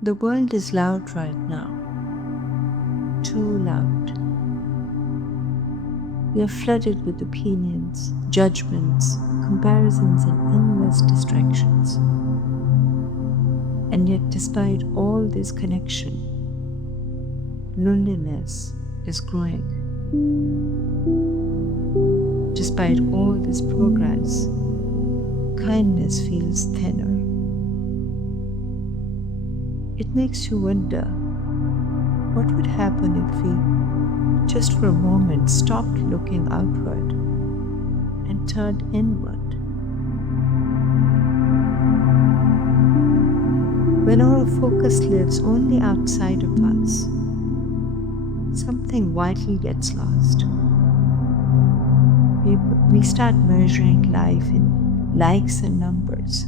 The world is loud right now, too loud. We are flooded with opinions, judgments, comparisons, and endless distractions. And yet, despite all this connection, loneliness is growing. Despite all this progress, kindness feels thinner. It makes you wonder what would happen if we, just for a moment, stopped looking outward and turned inward. When our focus lives only outside of us, something vital gets lost. We start measuring life in likes and numbers.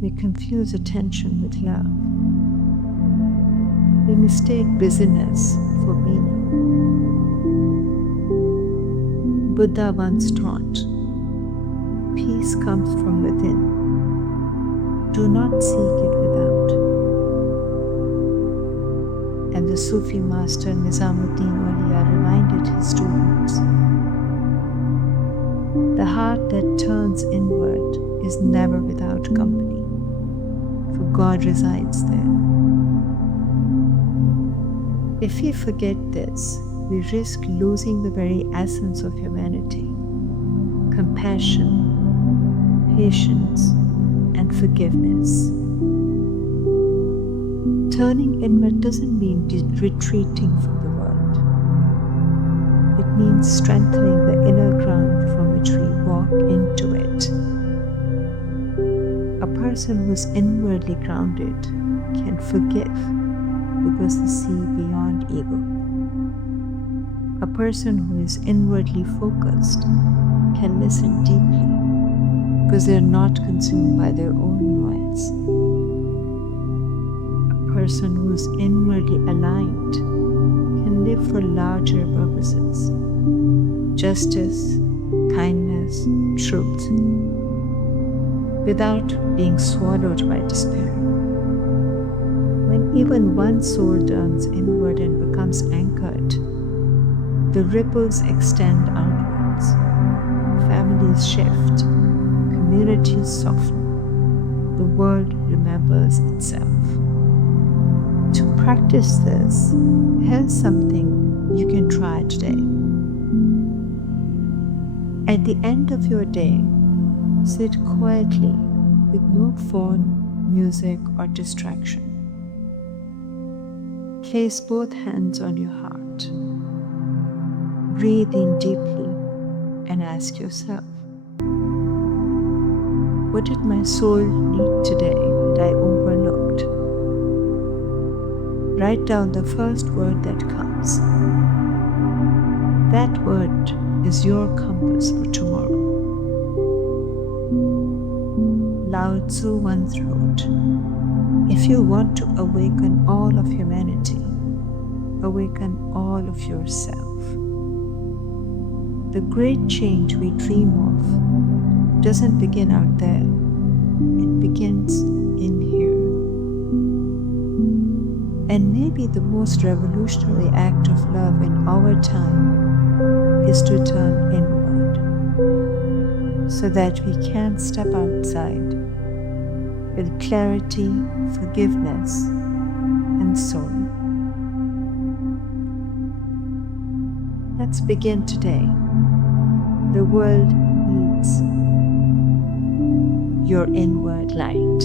We confuse attention with love. We mistake busyness for meaning. Buddha once taught, peace comes from within. Do not seek it without. And the Sufi master Nizamuddin Auliya reminded his students, the heart that turns inward is never without company, for God resides there. If we forget this, we risk losing the very essence of humanity: compassion, patience, and forgiveness. Turning inward doesn't mean retreating from the world. It means strengthening the inner ground from which we walk into it. A person who is inwardly grounded can forgive because they see beyond ego. A person who is inwardly focused can listen deeply because they are not consumed by their own noise. A person who is inwardly aligned can live for larger purposes: justice, kindness, truth, without being swallowed by despair. When even one soul turns inward and becomes anchored, the ripples extend outwards. Families shift, communities soften, the world remembers itself. To practice this, here's something you can try today. At the end of your day, sit quietly with no phone, music, or distraction. Place both hands on your heart. Breathe in deeply and ask yourself, what did my soul need today that I overlooked? Write down the first word that comes. That word is your compass for tomorrow. Lao Tzu once wrote, if you want to awaken all of humanity, awaken all of yourself. The great change we dream of doesn't begin out there, it begins in here. And maybe the most revolutionary act of love in our time is to turn inward, so that we can step outside with clarity, forgiveness, and soul. Let's begin today. The world needs your inward light.